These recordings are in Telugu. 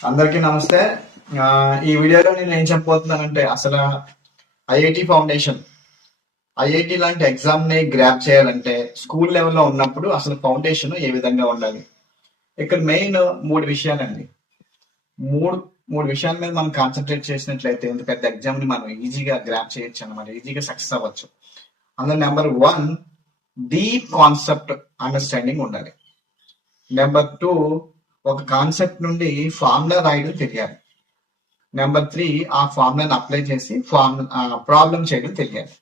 అందరికీ నమస్తే. ఈ వీడియోలో నేను ఏం చెప్పబోతున్నానంటే అసలు ఐఐటి ఫౌండేషన్, ఐఐటి లాంటి ఎగ్జామ్ ని గ్రాప్ చేయాలంటే స్కూల్ లెవెల్లో ఉన్నప్పుడు అసలు ఫౌండేషన్ ఏ విధంగా ఉండాలి. ఇక్కడ మెయిన్ మూడు విషయాలండి. మూడు మూడు విషయాల మీద మనం కాన్సన్ట్రేట్ చేసినట్లయితే ఇంత పెద్ద ఎగ్జామ్ ని మనం ఈజీగా గ్రాప్ చేయొచ్చు అనమాట, ఈజీగా సక్సెస్ అవ్వచ్చు. అందులో నెంబర్ 1, డీప్ కాన్సెప్ట్ అండర్స్టాండింగ్ ఉండాలి. నెంబర్ 2, ఒక కాన్సెప్ట్ నుండి ఫార్ములా రాయడం తెలియాలి. నెంబర్ 3, ఆ ఫార్ములాని అప్లై చేసి ప్రాబ్లం చేయడం తెలియాలి.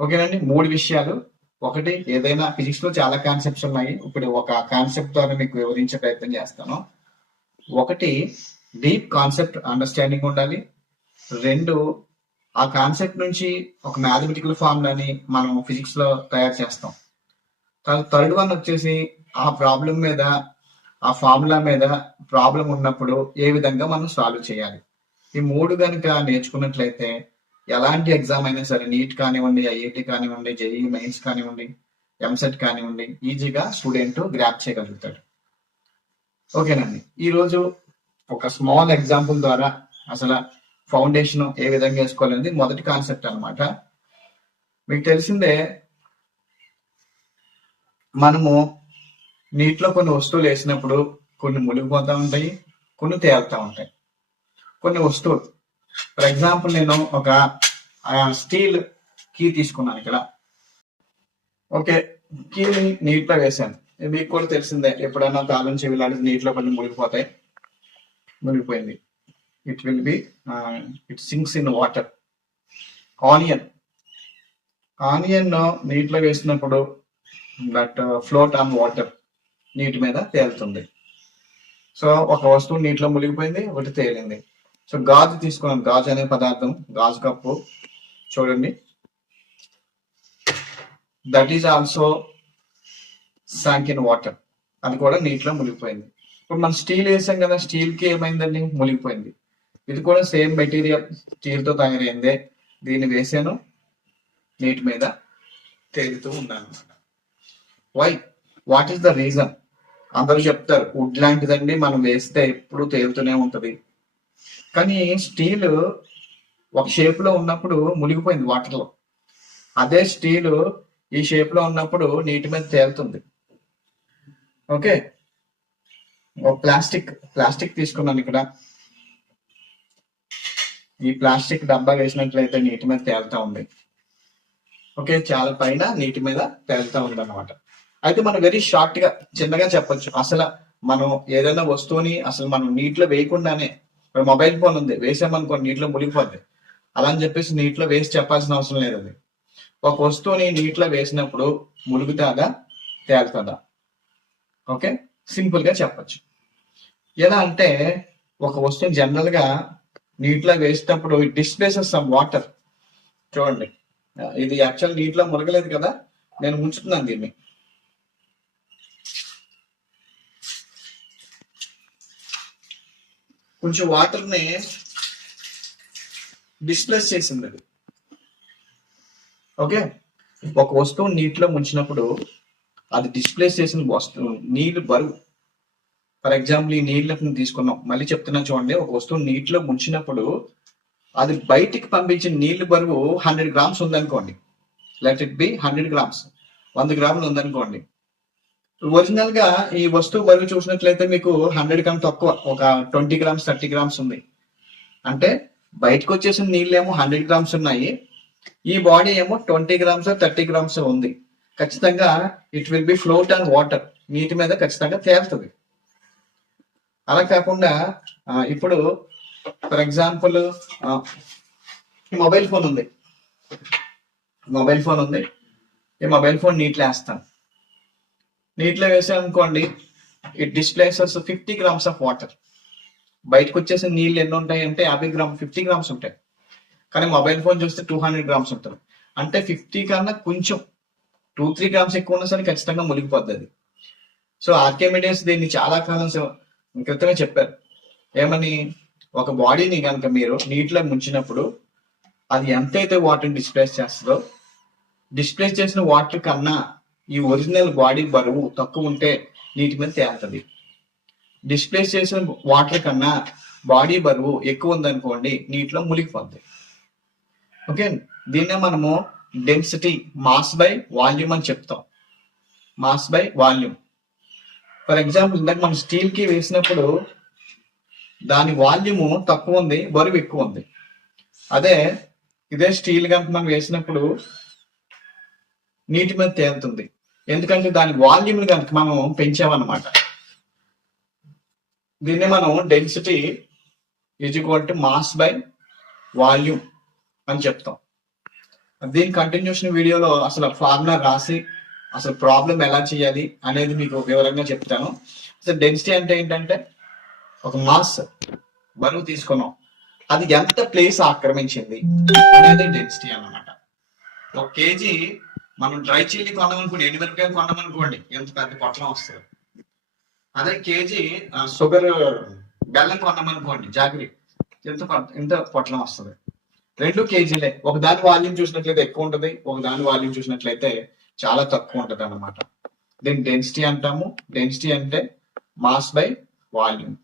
ఓకేనండి, మూడు విషయాలు. ఒకటి, ఏదైనా ఫిజిక్స్ లో చాలా కాన్సెప్ట్స్ ఉన్నాయి, ఇప్పుడు ఒక కాన్సెప్ట్ ద్వారా మీకు వివరించే ప్రయత్నం చేస్తాను. ఒకటి, డీప్ కాన్సెప్ట్ అండర్స్టాండింగ్ ఉండాలి. 2, ఆ కాన్సెప్ట్ నుంచి ఒక మ్యాథమెటికల్ ఫార్ములాని మనం ఫిజిక్స్ లో తయారు చేస్తాం. థర్డ్ వన్ వచ్చేసి ఆ ప్రాబ్లం మీద, ఆ ఫార్ములా మీద ప్రాబ్లం ఉన్నప్పుడు ఏ విధంగా మనం సాల్వ్ చేయాలి. ఈ మూడు కనుక నేర్చుకున్నట్లయితే ఎలాంటి ఎగ్జామ్ అయినా సరే, నీట్ కానివ్వండి, ఐఐటి కానివ్వండి, జేఈ మెయిన్స్ కానివ్వండి, ఎంసెట్ కానివ్వండి, ఈజీగా స్టూడెంట్ గ్రాప్ చేయగలుగుతాడు. ఓకేనండి, ఈరోజు ఒక స్మాల్ ఎగ్జాంపుల్ ద్వారా అసలు ఫౌండేషన్ ఏ విధంగా వేసుకోవాలనేది మొదటి కాన్సెప్ట్ అనమాట. మీకు తెలిసిందే, మనము నీటిలో కొన్ని వస్తువులు వేసినప్పుడు కొన్ని మునిగిపోతూ ఉంటాయి, కొన్ని తేలుతూ ఉంటాయి. కొన్ని వస్తువులు, ఫర్ ఎగ్జాంపుల్ నేను ఒక స్టీల్ కీ తీసుకున్నాను ఇక్కడ. ఓకే, కీని నీటిలో వేసాను. మీకు కూడా తెలిసిందే, ఎప్పుడన్నా తాళం చెవి లాంటి నీటిలో కొన్ని మునిగిపోతాయి. మునిగిపోయింది, it will be it sinks in water. Onion నీటిలో వేసినప్పుడు దట్ ఫ్లోట్ ఆన్ వాటర్, నీటి మీద తేలుతుంది. సో ఒక వస్తువు నీటిలో మునిగిపోయింది, ఒకటి తేలింది. సో గాజు తీసుకున్నాం, గాజు అనే పదార్థం, గాజు కప్పు చూడండి, that is also sank in water, అది కూడా నీటిలో మునిగిపోయింది. ఇప్పుడు మనం స్టీల్ వేసాం కదా, స్టీల్ కి ఏమైందండి, మునిగిపోయింది. ఇది కూడా సేమ్ మెటీరియల్, స్టీల్ తో తయారైందే. దీన్ని వేసాను, నీటి మీద తేలుతూ ఉన్నాను. Why, what is the reason? అందరూ చెప్తారు వుడ్ లాంటిదండి, మనం వేస్తే ఎప్పుడు తేలుతూనే ఉంటది. కానీ స్టీల్ ఒక షేప్ లో ఉన్నప్పుడు మునిగిపోయింది వాటర్ లో, అదే స్టీల్ ఈ షేప్ లో ఉన్నప్పుడు నీటి మీద తేలుతుంది. ఓకే, ప్లాస్టిక్ తీసుకున్నాను ఇక్కడ. ఈ ప్లాస్టిక్ డబ్బా వేసినట్లయితే నీటి మీద తేలుతా ఉంది. ఓకే, చాలా పైన నీటి మీద తేలుతా ఉంది అనమాట. అయితే మనం వెరీ షార్ట్ గా, చిన్నగా చెప్పొచ్చు. అసలు మనం ఏదైనా వస్తువుని అసలు మనం నీటిలో వేయకుండానే, మొబైల్ ఫోన్ ఉంది, వేసామనుకోండి నీటిలో మునిగిపోద్ది. అలా అని చెప్పేసి నీటిలో వేసి చెప్పాల్సిన అవసరం లేదు. అది ఒక వస్తువుని నీటిలో వేసినప్పుడు మునుగుతాదా, తేలుతుందా? ఓకే, సింపుల్ గా చెప్పచ్చు. ఎలా అంటే, ఒక వస్తువుని జనరల్ గా నీటిలో వేసినప్పుడు ఇట్ డిస్ప్లేసెస్ సమ్ వాటర్. చూడండి, ఇది యాక్చువల్ నీటిలో మునగలేదు కదా, నేను ముంచుతున్నాను దీన్ని. కొంచెం వాటర్ ని డిస్ప్లేస్ చేసింది అది. ఓకే, ఒక వస్తువు నీటిలో ముంచినప్పుడు అది డిస్ప్లేస్ చేసిన వస్తువు నీళ్లు బరువు. ఫర్ ఎగ్జాంపుల్ ఈ నీళ్ళని తీసుకున్నాం, మళ్ళీ చెప్తున్నా చూడండి. ఒక వస్తువు నీటిలో ముంచినప్పుడు అది బయటికి పంపించిన నీళ్లు బరువు 100 grams ఉందనుకోండి, లెట్ ఇట్ బి 100 grams, 100 గ్రాములు ఉందనుకోండి. ఒరిజినల్ గా ఈ వస్తువు బరువు చూసినట్లయితే మీకు 100 కన్నా తక్కువ, ఒక 20 grams 30 grams ఉంది. అంటే బయటకు వచ్చేసిన నీళ్ళు ఏమో 100 grams ఉన్నాయి, ఈ బాడీ ఏమో 20 grams 30 grams ఉంది. ఖచ్చితంగా it will be float on water, నీటి మీద ఖచ్చితంగా తేలుతుంది. అలా కాకుండా ఇప్పుడు ఫర్ ఎగ్జాంపుల్ మొబైల్ ఫోన్ ఉంది, ఈ మొబైల్ ఫోన్ నీటిలో వేస్తాను. నీటిలో వేసాను అనుకోండి, it displaces 50 grams of water. బయటకు వచ్చేసిన నీళ్ళు ఎన్ని ఉంటాయి అంటే 50 grams ఉంటాయి. కానీ మొబైల్ ఫోన్ చూస్తే 200 grams ఉంటుంది. అంటే 50 కన్నా కొంచెం 2-3 grams ఎక్కువ ఉన్నా సరే ఖచ్చితంగా మునిగిపోద్ది అది. సో ఆర్కిమిడిస్ దీన్ని చాలా కాలం క్రితమే చెప్పారు. ఏమని, ఒక బాడీని కనుక మీరు నీటిలో ముంచినప్పుడు అది ఎంతైతే వాటర్ డిస్ప్లేస్ చేస్తుందో, డిస్ప్లేస్ చేసిన వాటర్ కన్నా ఈ ఒరిజినల్ బాడీ బరువు తక్కువ ఉంటే నీటి మీద తేలుతుంది. డిస్ప్లేస్ చేసిన వాటర్ కన్నా బాడీ బరువు ఎక్కువ ఉందనుకోండి, నీటిలో మునిగిపోద్ది. ఓకే, దీన్నే మనము డెన్సిటీ, మాస్ బై వాల్యూమ్ అని చెప్తాం. Mass by volume. For example, ఇందాక మనం స్టీల్ కి వేసినప్పుడు దాని వాల్యూమ్ తక్కువ ఉంది, బరువు ఎక్కువ ఉంది. అదే ఇదే స్టీల్ కనుక మనం వేసినప్పుడు నీటి మీద తేలుతుంది, ఎందుకంటే దాని వాల్యూమ్ కనుక మనం పెంచామన్నమాట. దీన్ని మనం density is equal to mass by volume అని చెప్తాం. దీని కంటిన్యూషన్ వీడియోలో అసలు ఫార్ములా రాసి అసలు ప్రాబ్లం ఎలా చేయాలి అనేది మీకు వివరంగా చెప్తాను. అసలు డెన్సిటీ అంటే ఏంటంటే, ఒక మాస్ బరువు తీసుకున్నాం, అది ఎంత ప్లేస్ ఆక్రమించింది అనేది డెన్సిటీ అన్నమాట. ఒక కేజీ మనం డ్రై చిల్లీ కొన్నామనుకోండి, ఎండుమిరపకాయలు కొన్నామనుకోండి, ఎంత పెద్ద పొట్లం వస్తుంది. అదే కేజీ షుగర్ బెల్లం కొన్నామనుకోండి, జాగ్రీ, ఎంత పొట్లం వస్తుంది. 2 కేజీలే. ఒక దాని వాల్యూమ్ చూసినట్లయితే ఎక్కువ ఉంటుంది, ఒక దాని వాల్యూమ్ చూసినట్లయితే చాలా తక్కువ ఉంటుంది అన్నమాట. దీన్ని డెన్సిటీ అంటాము. డెన్సిటీ అంటే మాస్ బై వాల్యూమ్.